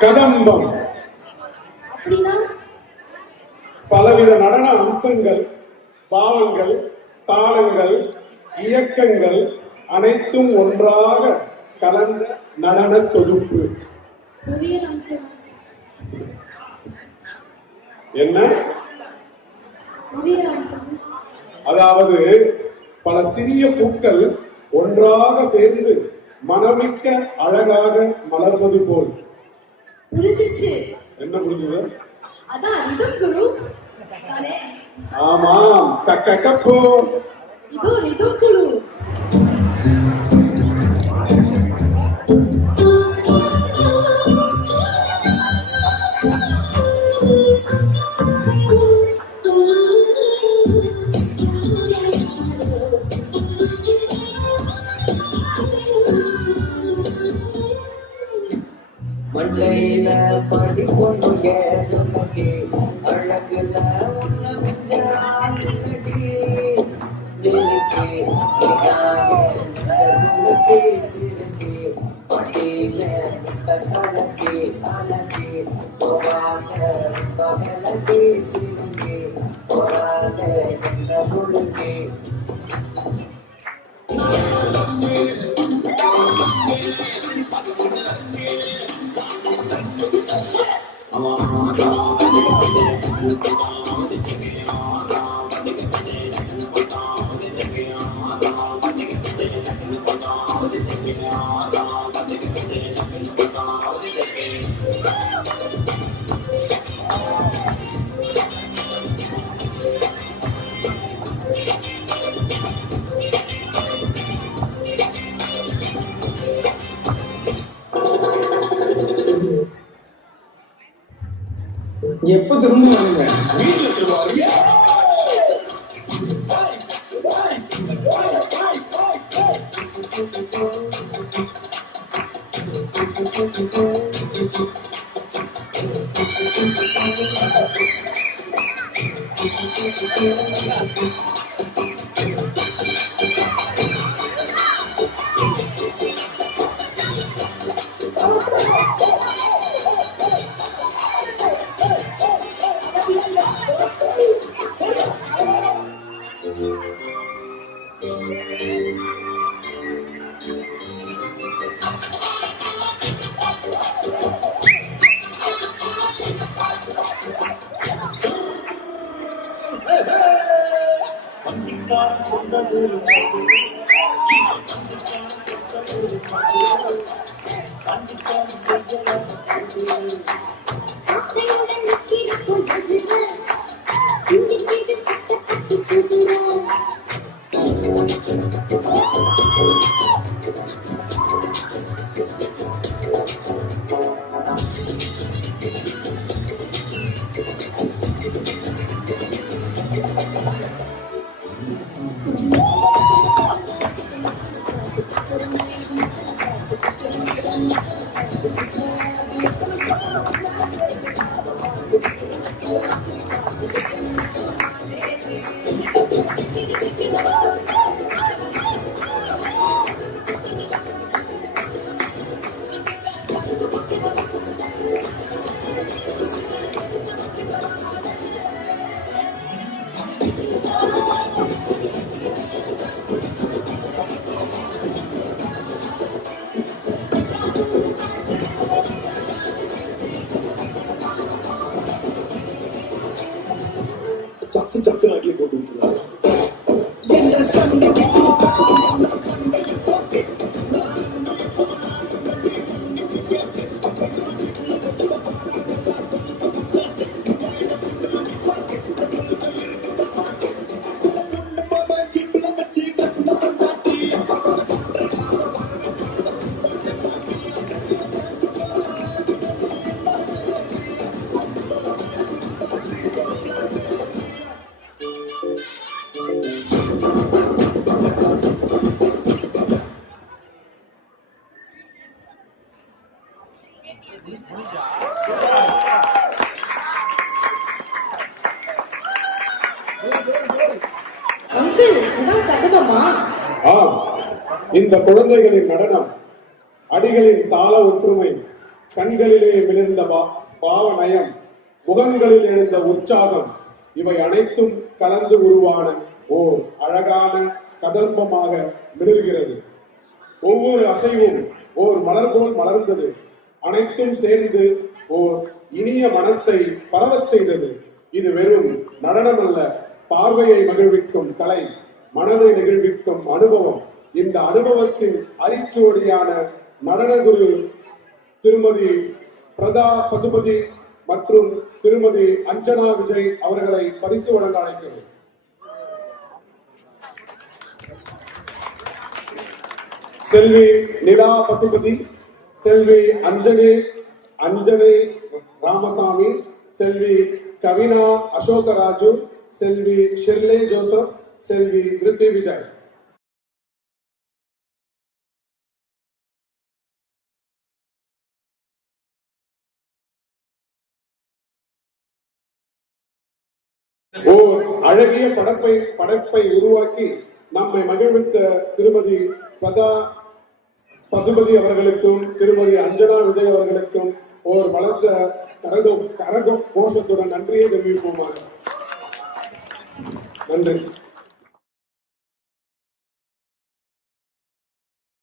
கதம்பம் அப்படின்னா பலவித நடன அம்சங்கள், பாவங்கள், தாளங்கள், இயக்கங்கள் அனைத்தும் ஒன்றாக கலந்த நடன தொகுப்பு. என்ன? அதாவது பல சிறிய பூக்கள் ஒன்றாக சேர்ந்து மனமிக்க அழகாக மலர்வது போல். புரிஞ்சிச்சு. என்ன புரிஞ்சது? அதான் ரிதம் குரு. ஆமாம், கக்கப்போ. இதோ ரிதம் குரு. மண்டையில படி கொண்டுங்க துணக்கி அழகுல உன்ன மிஞ்சாடி நினைக்கி நிகாகி சிறுக்கி பட்டியில கலக்கி அழகி போவாங்க பகலக்கி சிறுக்கி போராத எந்த முழுக்கி எப்ப திரும்புவாங்க? வீட்டுல திரும்புவாங்க. சத்து ஆகிய போட்டு விட்டுருவாங்க. இந்த குழந்தைகளின் நடனம், அடிகளின் தாள ஒற்றுமை கண்களிலே மிளிர்ந்த பாவநயம், முகங்களில் எழுந்த உற்சாகம், இவை அனைத்தும் கலந்து உருவான ஓர் அழகான கதம்பமாக மிளிர்கிறது. ஒவ்வொரு அசைவும் ஓர் மலர் போல் மலர்ந்தது. அனைத்தும் சேர்ந்து ஓர் இனிய மனத்தை பரவச் செய்தது. இது வெறும் நடனமல்ல, பார்வையை மகிழ்விக்கும் கலை, மனதை நிகழ்விக்கும் அனுபவம். இந்த அனுபவத்தின் அரிச்சுவடியான நடனகுரு திருமதி பிரதா பசுபதி மற்றும் திருமதி அஞ்சனா விஜய் அவர்களை பரிசு வழங்க அழைக்கிறோம். செல்வி நிலா பசுபதி, செல்வி அஞ்சனை ராமசாமி, செல்வி கவினா அசோகராஜு, செல்வி ஷெர்லே ஜோசப், செல்வி திருப்தி விஜய். ஓர் அழகிய படைப்பை உருவாக்கி நம்மை மகிழ்வித்த திருமதி பிரதா பசுபதி அவர்களுக்கும் திருமதி அஞ்சனா விஜய் அவர்களுக்கும் ஓர் வளர்த்த கரகோஷத்துடன் நன்றியை தெரிவிப்போமாக. நன்றி.